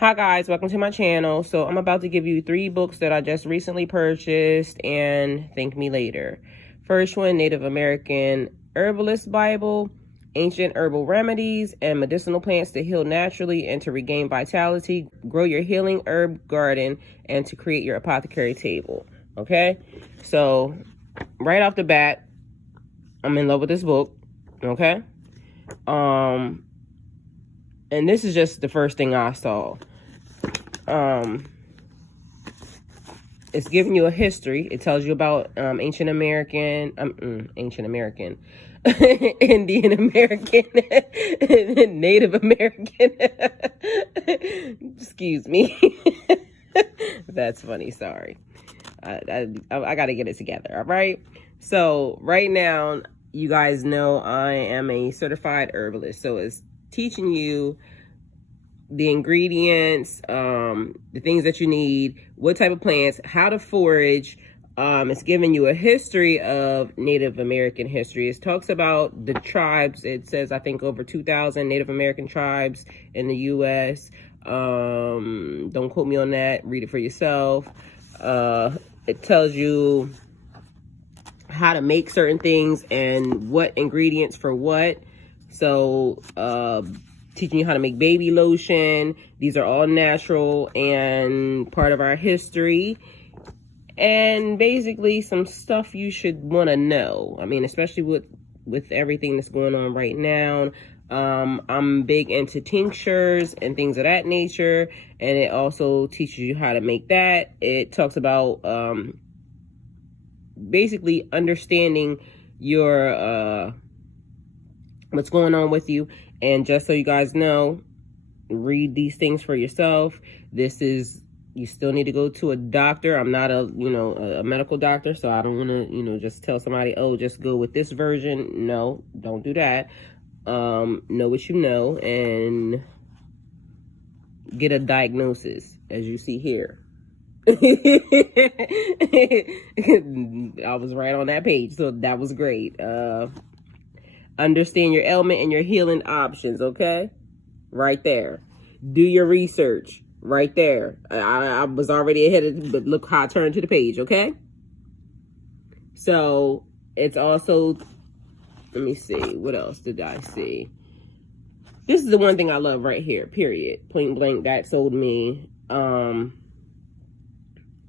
Hi guys, welcome to my channel. So I'm about to give you 3 books that I just recently purchased and thank me later. First one, Native American Herbalist Bible, Ancient Herbal Remedies and Medicinal Plants to Heal Naturally and to Regain Vitality, Grow Your Healing Herb Garden, and to Create Your Apothecary Table. Okay, so right off the bat, I'm in love with this book. Okay, and this is just the first thing I saw. It's giving you a history. It tells you about Indian American, Native American. Excuse me. That's funny. Sorry. I got to get it together. All right. So right now, you guys know I am a certified herbalist. So it's teaching you the ingredients, the things that you need, what type of plants, how to forage. It's giving you a history of Native American history. It talks about the tribes. It says, I think, over 2,000 Native American tribes in the U.S. Don't quote me on that. Read it for yourself. It tells you how to make certain things and what ingredients for what. So, teaching you how to make baby lotion. These are all natural and part of our history. And basically some stuff you should want to know. I mean, especially with everything that's going on right now. I'm big into tinctures and things of that nature. And it also teaches you how to make that. It talks about basically understanding your what's going on with you. And just so you guys know, read these things for yourself. This is, you still need to go to a doctor. I'm not a medical doctor, so I don't want to, just tell somebody, oh, just go with this version. No, don't do that. Know what you know and get a diagnosis, as you see here. I was right on that page, so that was great. Understand your ailment and your healing options, okay? Right there. Do your research. Right there. I was already ahead of it, but look how I turned to the page, okay? So, it's also, let me see. What else did I see? This is the one thing I love right here, period. Point blank, that sold me.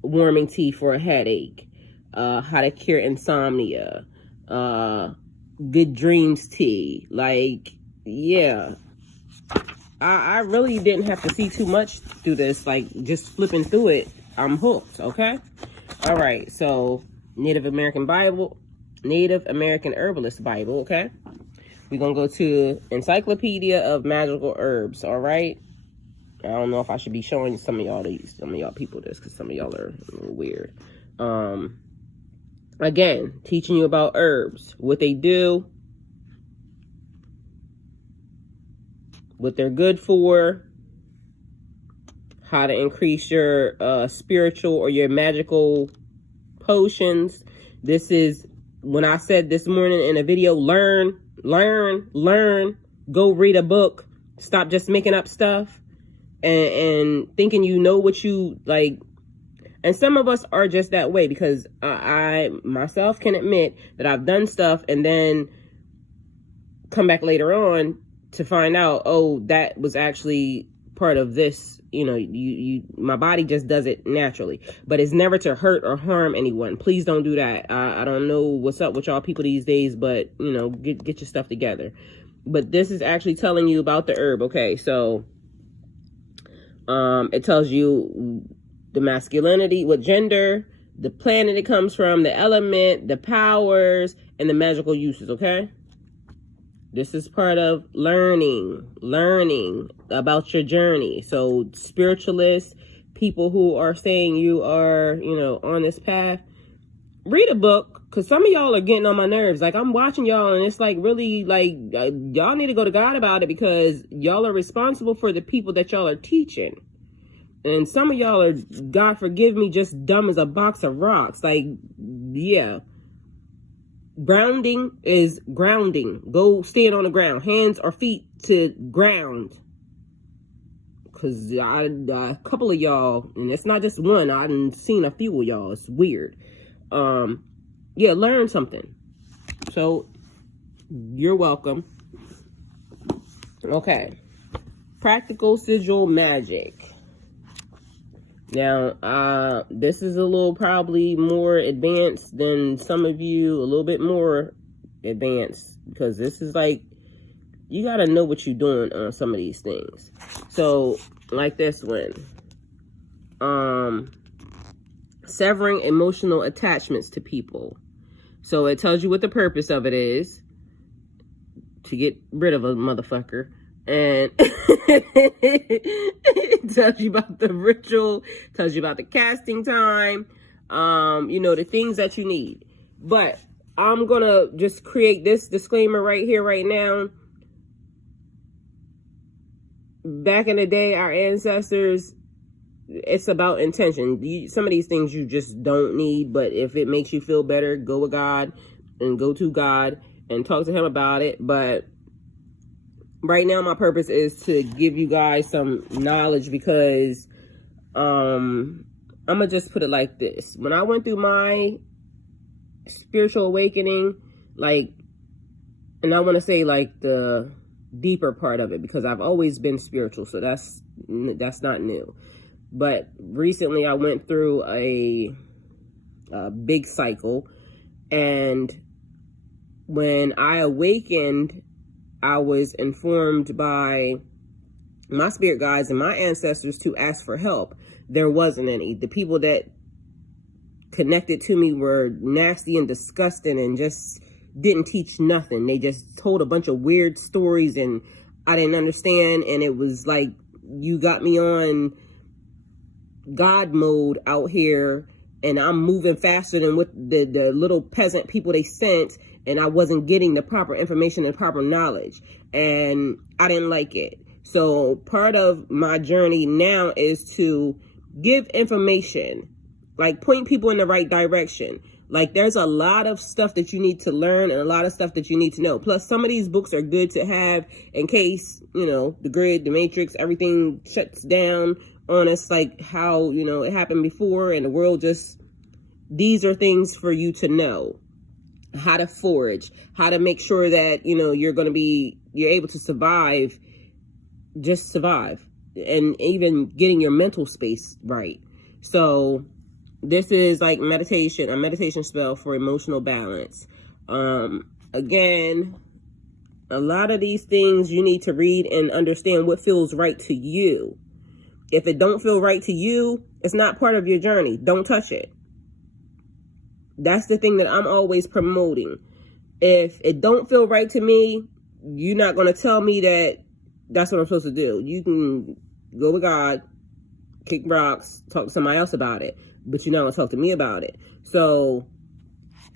Warming tea for a headache. How to cure insomnia. Good dreams tea. Like, yeah, I really didn't have to see too much through this. Like, just flipping through it, I'm hooked. Okay, all right. So Native American Bible, Native American Herbalist Bible. Okay, we're gonna go to Encyclopedia of Magical Herbs. All right, I don't know if I should be showing some of y'all people this, because some of y'all are a little weird. Again, teaching you about herbs, what they do, what they're good for, how to increase your spiritual or your magical potions. This is, when I said this morning in a video, learn, go read a book, stop just making up stuff and thinking you know what you like. And some of us are just that way, because I myself can admit that I've done stuff and then come back later on to find out, oh, that was actually part of this. My body just does it naturally, but it's never to hurt or harm anyone. Please don't do that. I don't know what's up with y'all people these days, but get your stuff together. But this is actually telling you about the herb. Okay, so it tells you the masculinity, what gender, the planet it comes from, the element, the powers, and the magical uses, okay? This is part of learning about your journey. So spiritualists, people who are saying you are, on this path, read a book, because some of y'all are getting on my nerves. Like, I'm watching y'all, and it's like, really, like, y'all need to go to God about it, because y'all are responsible for the people that y'all are teaching. And some of y'all are, God forgive me, just dumb as a box of rocks. Like, yeah. Grounding is grounding. Go stand on the ground. Hands or feet to ground. because a couple of y'all, and it's not just one, I've seen a few of y'all, it's weird. Yeah, learn something. So you're welcome. Okay, practical sigil magic. Now, this is a little probably more advanced than some of you, a little bit more advanced, because this is like, you got to know what you're doing on some of these things. So, like this one, severing emotional attachments to people. So it tells you what the purpose of it is, to get rid of a motherfucker. And it tells you about the ritual, tells you about the casting time, you know, the things that you need. But I'm gonna just create this disclaimer right here, right now. Back in the day, our ancestors, it's about intention. Some of these things you just don't need, but if it makes you feel better, go with God and go to God and talk to him about it. But right now, my purpose is to give you guys some knowledge, because I'm gonna just put it like this. When I went through my spiritual awakening, like, and I want to say like the deeper part of it, because I've always been spiritual, so that's not new. But recently I went through a big cycle, and when I awakened, I was informed by my spirit guides and my ancestors to ask for help. There wasn't any. The people that connected to me were nasty and disgusting and just didn't teach nothing. They just told a bunch of weird stories and I didn't understand. And it was like, you got me on God mode out here, and I'm moving faster than what the little peasant people they sent, and I wasn't getting the proper information and proper knowledge, and I didn't like it. So part of my journey now is to give information, like point people in the right direction. Like, there's a lot of stuff that you need to learn and a lot of stuff that you need to know. Plus, some of these books are good to have in case, you know, the grid, the matrix, everything shuts down on us, like how, you know, it happened before, and the world just, these are things for you to know. How to forage, how to make sure that, you know, you're able to survive, just survive, and even getting your mental space right. So this is like meditation, a meditation spell for emotional balance. Again, a lot of these things you need to read and understand what feels right to you. If it don't feel right to you, it's not part of your journey. Don't touch it. That's the thing that I'm always promoting. If it don't feel right to me, you're not going to tell me that that's what I'm supposed to do. You can go with God, kick rocks, talk to somebody else about it, but you're not going to talk to me about it. So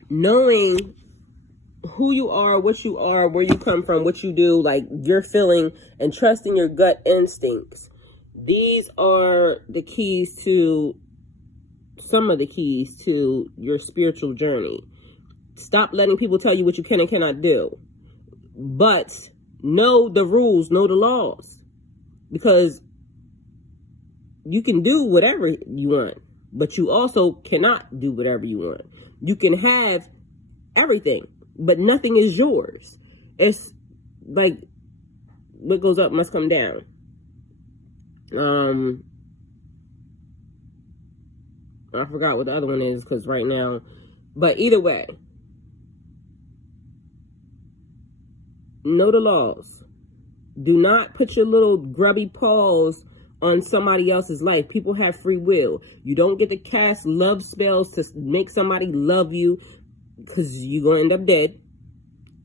knowing who you are, what you are, where you come from, what you do, like your feeling, and trusting your gut instincts. These are the keys to, some of the keys to your spiritual journey. Stop letting people tell you what you can and cannot do. But know the rules, know the laws. Because you can do whatever you want, but you also cannot do whatever you want. You can have everything, but nothing is yours. It's like, what goes up must come down. I forgot what the other one is, because right now, but either way, know the laws. Do not put your little grubby paws on somebody else's life. People have free will. You don't get to cast love spells to make somebody love you, because you're going to end up dead.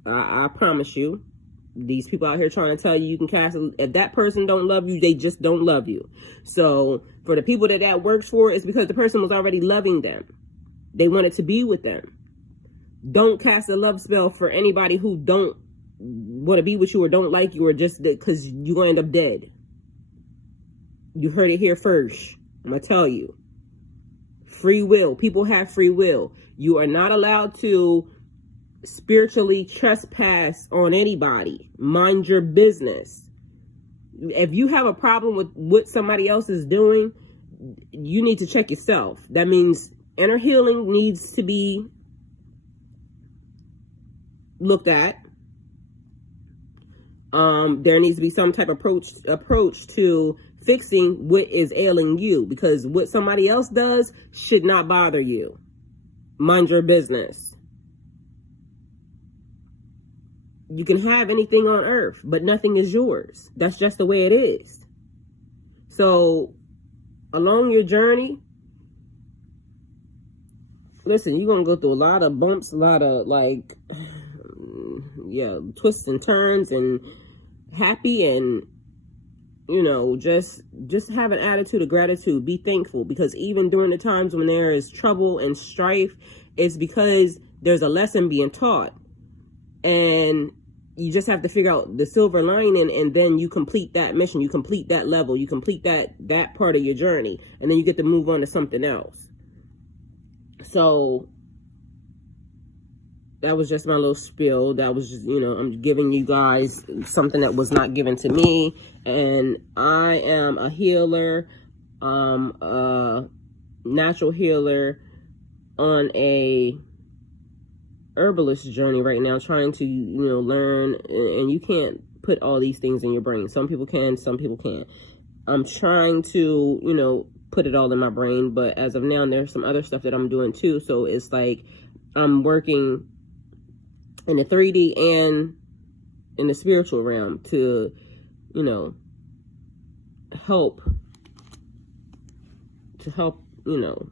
I promise you. These people out here trying to tell you can cast, if that person don't love you, they just don't love you. So for the people that works for, it's because the person was already loving them. They wanted to be with them. Don't cast a love spell for anybody who don't want to be with you or don't like you, or just because you're going to end up dead. You heard it here first. I'm going to tell you. Free will. People have free will. You are not allowed to spiritually trespass on anybody. Mind your business. if you have a problem with what somebody else is doing, you need to check yourself. That means inner healing needs to be looked at. There needs to be some type of approach to fixing what is ailing you, because what somebody else does should not bother you. Mind your business. You can have anything on earth, but nothing is yours. That's just the way it is. So along your journey, listen, you're going to go through a lot of bumps, a lot of like, yeah, twists and turns, and happy, and, you know, just have an attitude of gratitude. Be thankful, because even during the times when there is trouble and strife, it's because there's a lesson being taught. And you just have to figure out the silver lining, and then you complete that mission, you complete that level, you complete that part of your journey, and then you get to move on to something else. So that was just my little spiel. That was just, you know, I'm giving you guys something that was not given to me. And I am a healer, a natural healer on a herbalist journey right now, trying to, you know, learn. And you can't put all these things in your brain. Some people can, some people can't. I'm trying to, you know, put it all in my brain, but as of now, there's some other stuff that I'm doing too. So it's like I'm working in the 3D and in the spiritual realm to, you know, help, you know,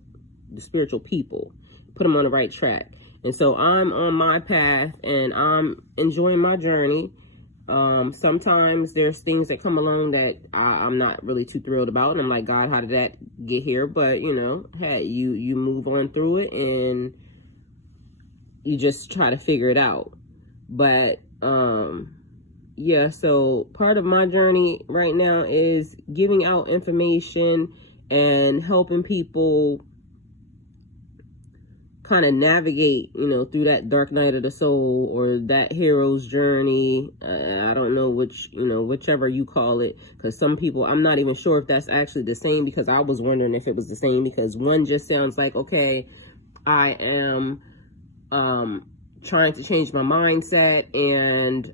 the spiritual people, put them on the right track. And so I'm on my path, and I'm enjoying my journey. Sometimes there's things that come along that I'm not really too thrilled about, and I'm like, God, how did that get here? But, you know, hey, you move on through it, and you just try to figure it out. But yeah, so part of my journey right now is giving out information and helping people kind of navigate, you know, through that dark night of the soul, or that hero's journey. I don't know which, you know, whichever you call it, because some people, I'm not even sure if that's actually the same, because I was wondering if it was the same, because one just sounds like, okay, I am trying to change my mindset, and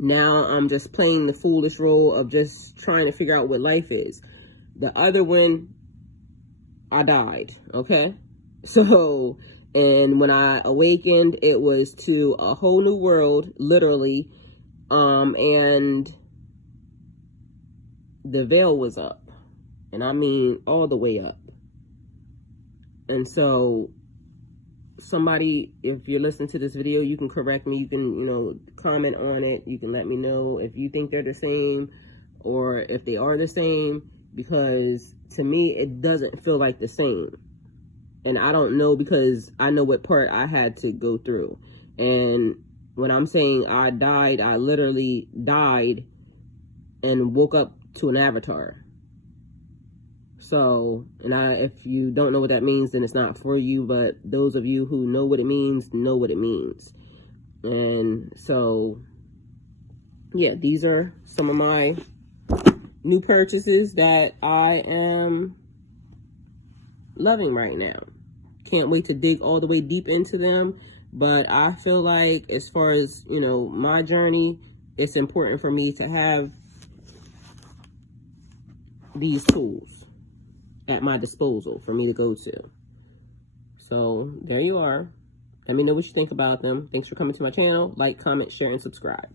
now I'm just playing the foolish role of just trying to figure out what life is. The other one, I died, okay? So, and when I awakened, it was to a whole new world, literally, and the veil was up, and I mean all the way up. And so somebody, if you're listening to this video, you can correct me, you can, you know, comment on it, you can let me know if you think they're the same, or if they are the same, because to me, it doesn't feel like the same. And I don't know, because I know what part I had to go through. And when I'm saying I died, I literally died and woke up to an avatar. So, and if you don't know what that means, then it's not for you. But those of you who know what it means, know what it means. And so, yeah, these are some of my new purchases that I am loving right now. Can't wait to dig all the way deep into them. But I feel like, as far as, you know, my journey, it's important for me to have these tools at my disposal for me to go to. So there you are. Let me know what you think about them. Thanks for coming to my channel. Like, comment, share, and subscribe.